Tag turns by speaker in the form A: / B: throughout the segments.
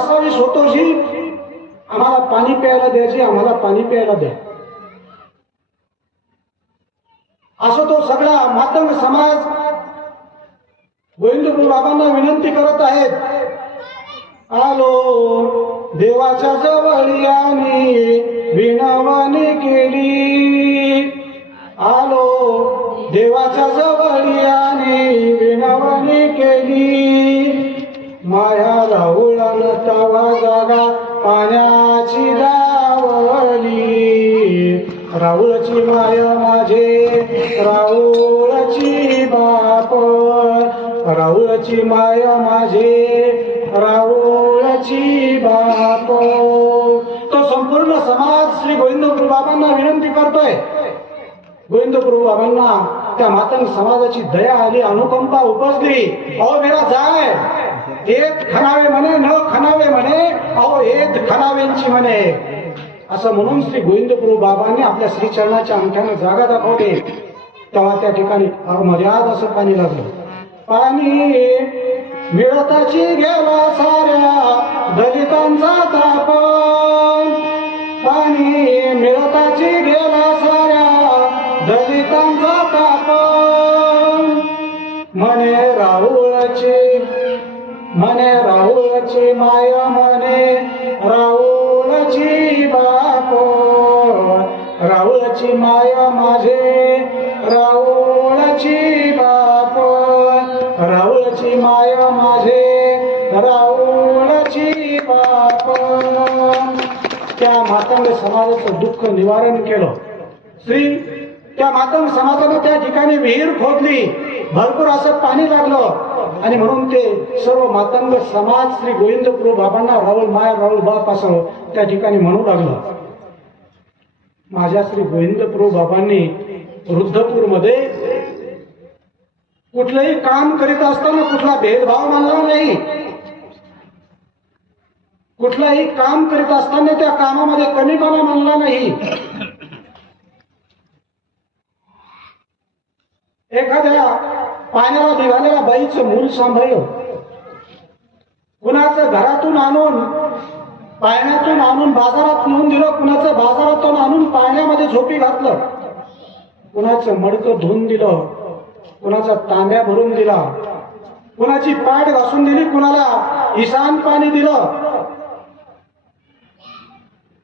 A: असावी स्वतःशी? आम्हाला पाणी प्यायला द्यायचे आम्हाला पाणी प्यायला द्या. असं तो सगळा मातंग समाज गोविंदपूर बाबांना विनंती करत आहेत. आलो देवाच्या जवळियानी आणि विनवणी केली. आलो देवाच्या जवळियानी आणि विनवणी केली. माया राहू तवा जागा पाण्याची दावली राहुळची माय माझे राहुळची बाप. राहुळची माय माझे राहुळची बाप. तो संपूर्ण समाज श्री गोविंदप्रभू बाबांना विनंती करतोय. गोविंदप्रभू बाबांना त्या मातंग समाजाची दया आली अनुकंपा उपजली. अहो मेरा जाय. एक खणावे म्हणे न खणावे म्हणे अहो एक खणावेंची म्हणे. असं म्हणून श्री गोविंदप्रभू बाबांनी आपल्या श्रीचरणाच्या अंगठ्यानं जागा दाखवते तेव्हा त्या ठिकाणी मर्याद असं पाणी लागलं. पाणी मिळताची गेला साऱ्या दलितांचा ताप. पाणी मिळताची गेला साऱ्या दलितांचा म्हणे बापो बाप माया माय माझे राहुळची बाप राहुळची माय माझे राहुळची बाप. त्या मातंग समाजाचं दुःख निवारण केलं. श्री त्या मातंग समाजानं त्या ठिकाणी विहीर खोदली. भरपूर असं पाणी लागलं. आणि म्हणून ते सर्व मातंग समाज श्री गोविंद बाबांना राहुल माया राहुल बाप असं त्या ठिकाणी म्हणू लागलं. माझ्या श्री गोविंदप्रभू बाबांनी वृद्धपूरमध्ये कुठलंही काम करीत असताना कुठला भेदभाव मानला नाही. कुठलाही काम करीत असताना त्या कामामध्ये कमीपणा मानला नाही. एखाद्या पाण्याला निघालेल्या बाईचं मूल सांभाळलं. कुणाचं घरातून आणून पाण्यातून आणून बाजारात नेऊन दिलं कुणाचं बाजारातून आणून पाण्यामध्ये झोपी घातलं. कुणाचं मडकं धुवून दिलं कुणाचा तांब्या भरून दिला कुणाची पाठ घासून दिली कुणाला ईशान पाणी दिलं.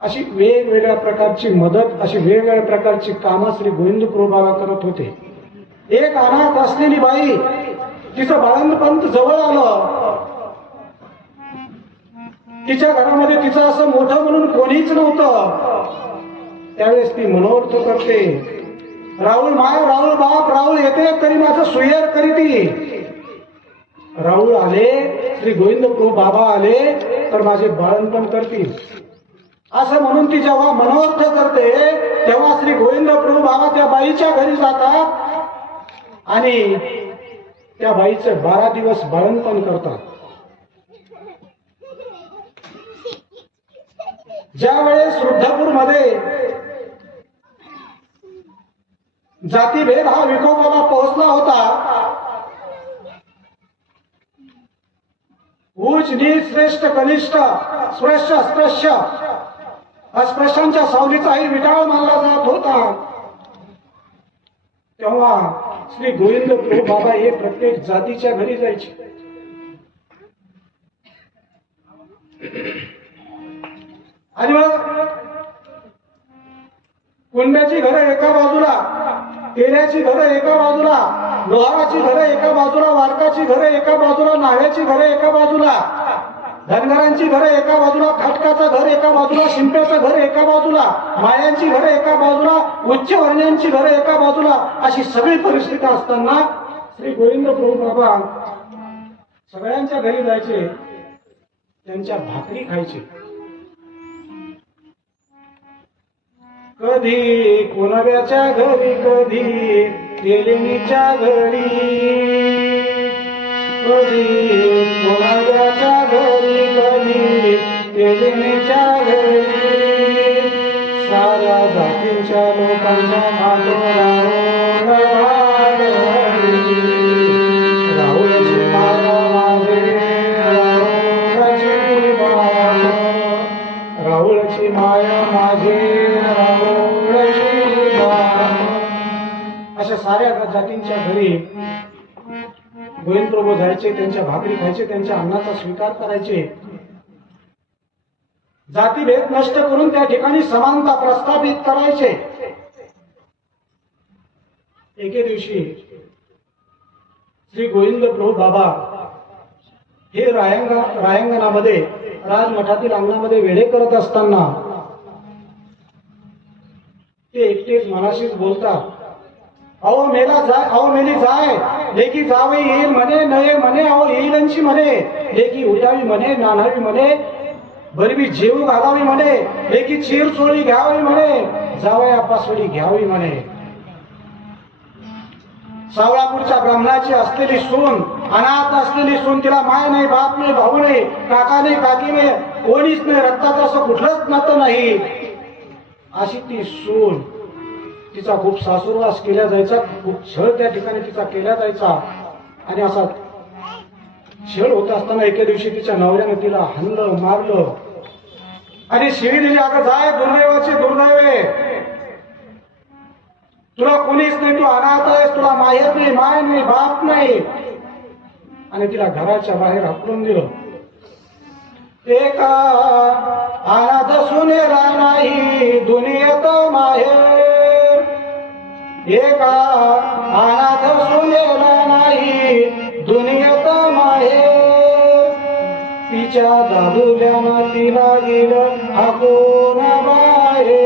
A: अशी वेगवेगळ्या प्रकारची मदत अशी वेगवेगळ्या प्रकारची कामं श्री गोविंद प्रभागा करत होते. एक अनाथ असलेली बाई तिचं बाळणपंत जवळ आलं. तिच्या घरामध्ये तिचं असं मोठं म्हणून कोणीच नव्हतं. त्यावेळेस ती मनोर्थ करते. राहुल माय राहुल बाप राहुल येते तरी माझं सुयर करीती. राहुल आले श्री गोविंद प्रभू बाबा आले तर माझे बाळणपण करतील. असं म्हणून ती जेव्हा मनोर्थ करते तेव्हा श्री गोविंद प्रभू बाबा त्या बाईच्या घरी जातात आणि त्या बाईचं बारा दिवस बाळणपण करतात. ज्या वेळेस वृद्धापूरमध्ये जातीभेद हा विकोपाला पोहोचला होता उच नीच श्रेष्ठ कनिष्ठ स्पृश्य अस्पृश्य अस्पृश्यांच्या सावलीचाही विटाळ मानला जात होता. तेव्हा श्री गोविंद प्रभू बाबा हे प्रत्येक जातीच्या घरी जायचे. आणि मग कुंड्याची घरं एका बाजूला तेऱ्याची घरं एका बाजूला लोहाराची घरं एका बाजूला वारकाची घरं एका बाजूला नाव्याची घरं एका बाजूला धनगरांची घरं एका बाजूला खाटकाचं घर एका बाजूला शिंप्याचं घर एका बाजूला मायांची घरं एका बाजूला उच्चवर्ण्यांची घरं एका बाजूला अशी सगळी परिस्थिती असताना श्री गोविंद प्रभू बाबा सगळ्यांच्या घरी जायचे त्यांच्या भाकरी खायचे. कधी कोणाव्याच्या घरी कधी केलेनीच्या घरी कधी कोणाव्याच्या घरी कधी केलेनीच्या साऱ्या जातींच्या लोकांच्या मागोरावर राहुलची माया माझे राहुलची माया राऊळची माया माझे राऊळची बाप अशा साऱ्या जातींच्या घरी गोविंद प्रभू जायचे त्यांच्या भाकरी खायचे त्यांच्या अन्नाचा स्वीकार करायचे. जातीभेद नष्ट करून त्या ठिकाणी समानता प्रस्थापित करायचे. एके दिवशी श्री गोविंद प्रभू बाबा हे रायंगा रायंगणामध्ये राजमठातील अंगणामध्ये वेढे करत असताना ते एकटेच मनाशीच बोलतात अहो मेला जाय अहो मेली जाय लेकी जावे येईल म्हणे नये म्हणे अहो येईलंची म्हणे लेकी उठावी म्हणे नाणावी म्हणे बरबी जेव घालावी म्हणे एकी चीर चोळी घ्यावी म्हणे जावया पासोडी घ्यावी म्हणे. सावळापूरच्या ब्राह्मणाची असलेली सून अनाथ असलेली सून तिला माय नाही बाप नाही भाऊ नाही काका नाही काकी नाही कोणीच नाही रक्ताचं असं कुठलंच नातं नाही. अशी ती सून तिचा खूप सासूरवास केला जायचा खूप छळ त्या ठिकाणी तिचा केला जायचा. आणि असा छळ होत असताना एके दिवशी तिच्या नवऱ्याने तिला हल्लं मारलं. आणि शिवी दिली. अगं जाय दुर्दैवाचे दुर्दैवे. तुला कोणीच नाही तू अनाथ आहेस तुला माहेर नाही माय नाही बाप नाही. आणि तिला घराच्या बाहेर हकलून दिलं. एका अनाथ सुनेला नाही दुनियेत माहेर. एका अनाथ सुनेला नाही दुनिया तिच्या दादुल्या तिला गेलं अकोना बाहेर.